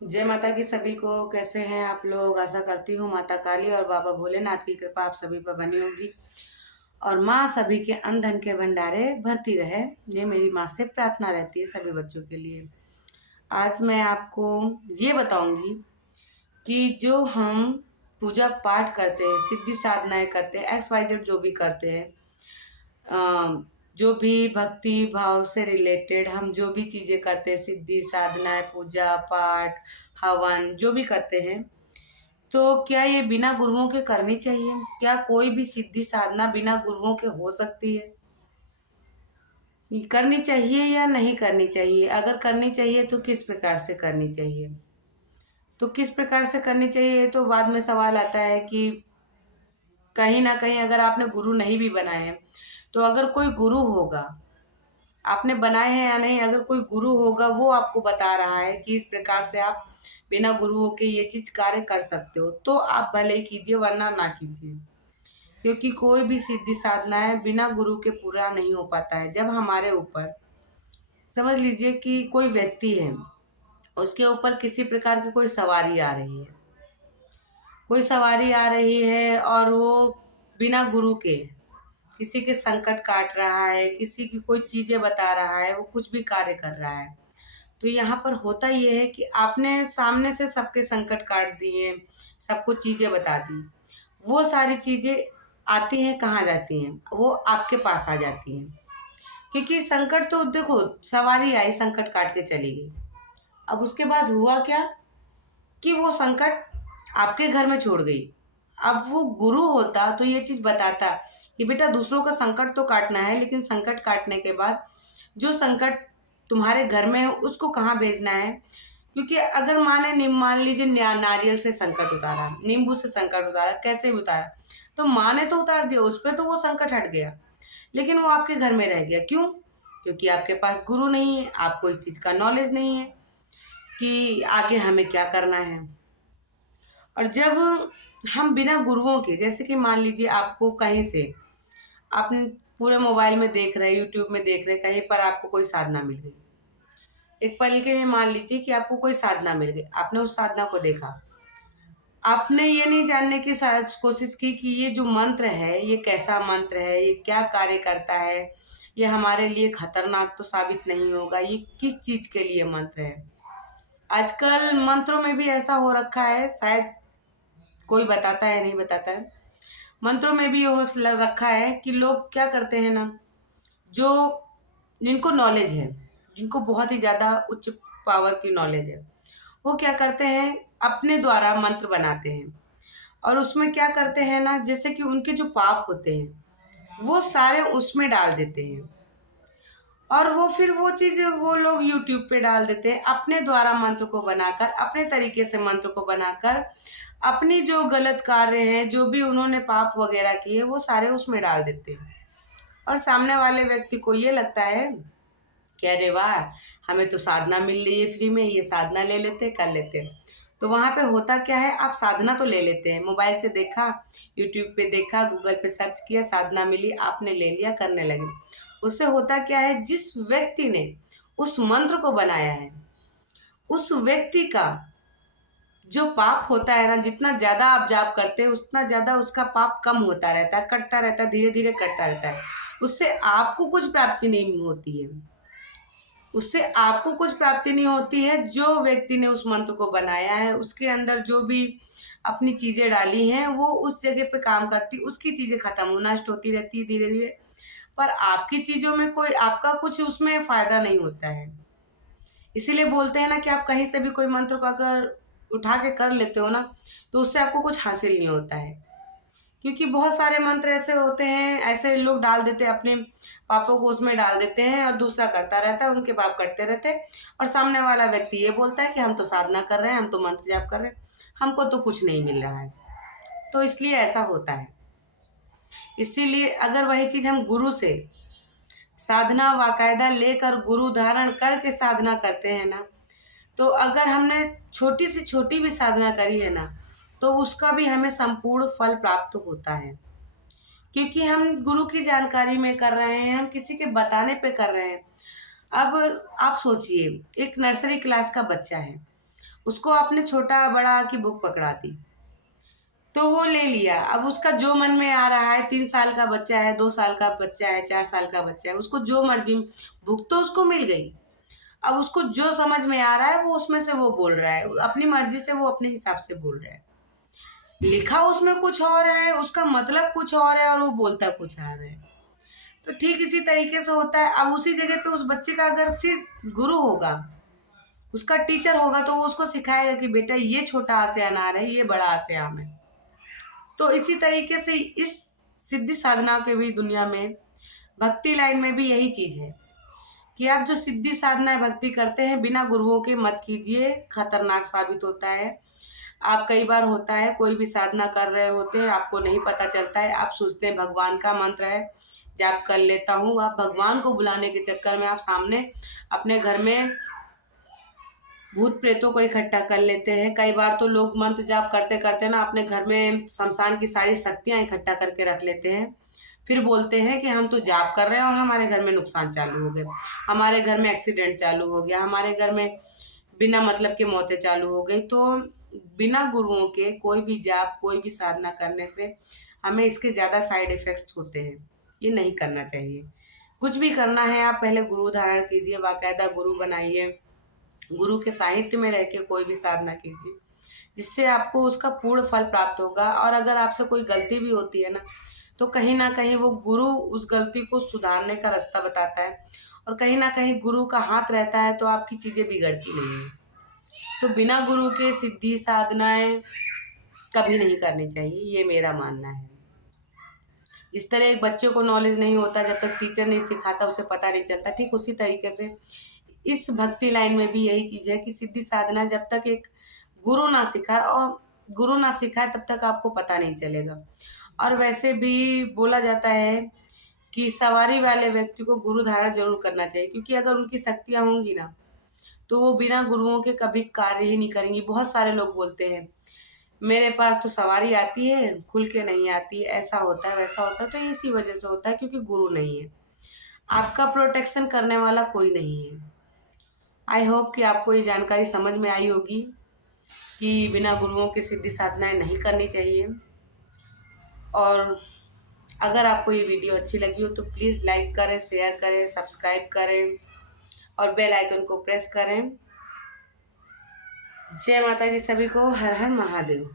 जय माता की सभी को। कैसे हैं आप लोग? आशा करती हूँ माता काली और बाबा भोलेनाथ की कृपा आप सभी पर बनी होगी और माँ सभी के अन्न धन के भंडारे भरती रहे। ये मेरी माँ से प्रार्थना रहती है सभी बच्चों के लिए। आज मैं आपको ये बताऊंगी कि जो हम पूजा पाठ करते हैं, सिद्धि साधनाएं करते हैं, XYZ जो भी करते हैं, जो भी भक्ति भाव से रिलेटेड हम जो भी चीज़ें करते हैं, सिद्धि साधनाएं, पूजा पाठ, हवन जो भी करते हैं, तो क्या ये बिना गुरुओं के करनी चाहिए? क्या कोई भी सिद्धि साधना बिना गुरुओं के हो सकती है? ये करनी चाहिए या नहीं करनी चाहिए? अगर करनी चाहिए तो किस प्रकार से करनी चाहिए? तो किस प्रकार से करनी चाहिए तो बाद में सवाल आता है कि कहीं ना कहीं अगर आपने गुरु नहीं भी बनाए, तो अगर कोई गुरु होगा, आपने बनाए हैं या नहीं, अगर कोई गुरु होगा वो आपको बता रहा है कि इस प्रकार से आप बिना गुरुओं के ये चीज कार्य कर सकते हो, तो आप भले ही कीजिए वरना ना कीजिए। क्योंकि कोई भी सिद्धि साधना है बिना गुरु के पूरा नहीं हो पाता है। जब हमारे ऊपर समझ लीजिए कि कोई व्यक्ति है, उसके ऊपर किसी प्रकार की कोई सवारी आ रही है, कोई सवारी आ रही है और वो बिना गुरु के किसी के संकट काट रहा है, किसी की कोई चीजें बता रहा है, वो कुछ भी कार्य कर रहा है, तो यहाँ पर होता ये है कि आपने सामने से सबके संकट काट दिए, सबको चीजें बता दी। वो सारी चीजें आती हैं, कहाँ जाती हैं? वो आपके पास आ जाती हैं। क्योंकि संकट तो देखो, सवारी आई संकट काट के चली गई, अब उसके बाद हुआ क्या कि वो संकट आपके घर में छोड़ गई। अब वो गुरु होता तो ये चीज बताता कि बेटा दूसरों का संकट तो काटना है, लेकिन संकट काटने के बाद जो संकट तुम्हारे घर में है उसको कहाँ भेजना है। क्योंकि अगर मान लीजिए नारियल से संकट उतारा, नींबू से संकट उतारा, कैसे भी उतारा, तो माँ ने तो उतार दिया, उस पर तो वो संकट हट गया, लेकिन वो आपके घर में रह गया। क्यों? क्योंकि आपके पास गुरु नहीं है, आपको इस चीज का नॉलेज नहीं है कि आगे हमें क्या करना है। और जब हम बिना गुरुओं के, जैसे कि मान लीजिए आपको कहीं से, आप पूरे मोबाइल में देख रहे हैं, यूट्यूब में देख रहे हैं, कहीं पर आपको कोई साधना मिल गई, एक पल के लिए मान लीजिए कि आपको कोई साधना मिल गई, आपने उस साधना को देखा, आपने ये नहीं जानने की कोशिश की कि ये जो मंत्र है ये कैसा मंत्र है, ये क्या कार्य करता है, ये हमारे लिए खतरनाक तो साबित नहीं होगा, ये किस चीज के लिए मंत्र है। आजकल मंत्रों में भी ऐसा हो रखा है, शायद कोई बताता है नहीं बताता है, मंत्रों में भी ये हो रखा है कि लोग क्या करते हैं ना, जो जिनको नॉलेज है, जिनको बहुत ही ज़्यादा उच्च पावर की नॉलेज है, वो क्या करते हैं, अपने द्वारा मंत्र बनाते हैं और उसमें क्या करते हैं ना, जैसे कि उनके जो पाप होते हैं वो सारे उसमें डाल देते हैं और वो फिर वो चीज़ वो लोग यूट्यूब पे डाल देते हैं, अपने द्वारा मंत्र को बनाकर, अपने तरीके से मंत्र को बनाकर, अपनी जो गलत कार्य हैं, जो भी उन्होंने पाप वगैरह किए, वो सारे उसमें डाल देते हैं। और सामने वाले व्यक्ति को ये लगता है कि अरे वाह, हमें तो साधना मिल रही है फ्री में, ये साधना ले लेते कर लेते। तो वहाँ पे होता क्या है, आप साधना तो ले लेते हैं, मोबाइल से देखा, यूट्यूब पे देखा, गूगल पे सर्च किया, साधना मिली, आपने ले लिया, करने लगे। उससे होता क्या है, जिस व्यक्ति ने उस मंत्र को बनाया है, उस व्यक्ति का जो पाप होता है ना, जितना ज्यादा आप जाप करते हैं उतना ज्यादा उसका पाप कम होता रहता है, कटता रहता है, धीरे धीरे कटता रहता है। उससे आपको कुछ प्राप्ति नहीं होती है, उससे आपको कुछ प्राप्ति नहीं होती है। जो व्यक्ति ने उस मंत्र को बनाया है, उसके अंदर जो भी अपनी चीजें डाली हैं वो उस जगह पे काम करती, उसकी चीजें खत्म होना नष्ट होती रहती है धीरे धीरे, पर आपकी चीजों में कोई आपका कुछ उसमें फायदा नहीं होता है। इसीलिए बोलते हैं ना कि आप कहीं से भी कोई मंत्र को अगर उठा के कर लेते हो ना, तो उससे आपको कुछ हासिल नहीं होता है। क्योंकि बहुत सारे मंत्र ऐसे होते हैं, ऐसे लोग डाल देते हैं, अपने पापों को उसमें डाल देते हैं और दूसरा करता रहता है, उनके पाप करते रहते हैं, और सामने वाला व्यक्ति ये बोलता है कि हम तो साधना कर रहे हैं, हम तो मंत्र जाप कर रहे हैं, हमको तो कुछ नहीं मिल रहा है। तो इसलिए ऐसा होता है। इसीलिए अगर वही चीज हम गुरु से साधना बाकायदा लेकर, गुरु धारण करके साधना करते हैं ना, तो अगर हमने छोटी से छोटी भी साधना करी है ना, तो उसका भी हमें संपूर्ण फल प्राप्त होता है। क्योंकि हम गुरु की जानकारी में कर रहे हैं, हम किसी के बताने पे कर रहे हैं। अब आप सोचिए, एक नर्सरी क्लास का बच्चा है, उसको आपने छोटा बड़ा की बुक पकड़ा दी, तो वो ले लिया। अब उसका जो मन में आ रहा है, 3 साल का बच्चा है, 2 साल का बच्चा है, 4 साल का बच्चा है, उसको जो मर्जी, बुक तो उसको मिल गई। अब उसको जो समझ में आ रहा है वो उसमें से वो बोल रहा है, अपनी मर्जी से वो अपने हिसाब से बोल रहा है। लिखा उसमें कुछ और है, उसका मतलब कुछ और है, और वो बोलता कुछ और है। तो ठीक इसी तरीके से होता है। अब उसी जगह पे उस बच्चे का अगर सिर्फ गुरु होगा, उसका टीचर होगा, तो वो उसको सिखाएगा कि बेटा ये छोटा आ से अनार है, ये बड़ा आ से आम है। तो इसी तरीके से इस सिद्धि साधना के भी दुनिया में, भक्ति लाइन में भी यही चीज है कि आप जो सिद्धि साधना भक्ति करते हैं बिना गुरुओं के मत कीजिए, खतरनाक साबित होता है। आप कई बार होता है कोई भी साधना कर रहे होते हैं, आपको नहीं पता चलता है, आप सोचते हैं भगवान का मंत्र है, जाप कर लेता हूँ। आप भगवान को बुलाने के चक्कर में आप सामने अपने घर में भूत प्रेतों को इकट्ठा कर लेते हैं। कई बार तो लोग मंत्र जाप करते करते ना अपने घर में शमशान की सारी शक्तियां इकट्ठा करके रख लेते हैं। फिर बोलते हैं कि हम तो जाप कर रहे हैं और हमारे घर में नुकसान चालू हो गए, हमारे घर में एक्सीडेंट चालू हो गया, हमारे घर में बिना मतलब के मौतें चालू हो गई। तो बिना गुरुओं के कोई भी जाप, कोई भी साधना करने से हमें इसके ज़्यादा साइड इफ़ेक्ट्स होते हैं। ये नहीं करना चाहिए। कुछ भी करना है आप पहले गुरु धारण कीजिए, बाकायदा गुरु बनाइए, गुरु के साहित्य में रह के कोई भी साधना कीजिए, जिससे आपको उसका पूर्ण फल प्राप्त होगा। और अगर आपसे कोई गलती भी होती है तो कहीं ना कहीं वो गुरु उस गलती को सुधारने का रास्ता बताता है, और कहीं ना कहीं गुरु का हाथ रहता है तो आपकी चीज़ें बिगड़ती नहीं है। तो बिना गुरु के सिद्धि साधनाएं कभी नहीं करनी चाहिए, ये मेरा मानना है। जिस तरह एक बच्चे को नॉलेज नहीं होता जब तक टीचर नहीं सिखाता, उसे पता नहीं चलता, ठीक उसी तरीके से इस भक्ति लाइन में भी यही चीज़ है कि सिद्धि साधना जब तक एक गुरु ना सिखाए, और गुरु ना सिखाए तब तक आपको पता नहीं चलेगा। और वैसे भी बोला जाता है कि सवारी वाले व्यक्ति को गुरु धारण जरूर करना चाहिए, क्योंकि अगर उनकी शक्तियाँ होंगी ना तो वो बिना गुरुओं के कभी कार्य ही नहीं करेंगी। बहुत सारे लोग बोलते हैं मेरे पास तो सवारी आती है, खुल के नहीं आती, ऐसा होता है वैसा होता है। तो इसी वजह से होता है क्योंकि गुरु नहीं है, आपका प्रोटेक्शन करने वाला कोई नहीं है। आई होप कि आपको ये जानकारी समझ में आई होगी कि बिना गुरुओं के सिद्धि साधनाएं नहीं करनी चाहिए। और अगर आपको ये वीडियो अच्छी लगी हो तो प्लीज़ लाइक करें, शेयर करें, सब्सक्राइब करें और बेल आइकन को प्रेस करें। जय माता की सभी को, हर हर महादेव।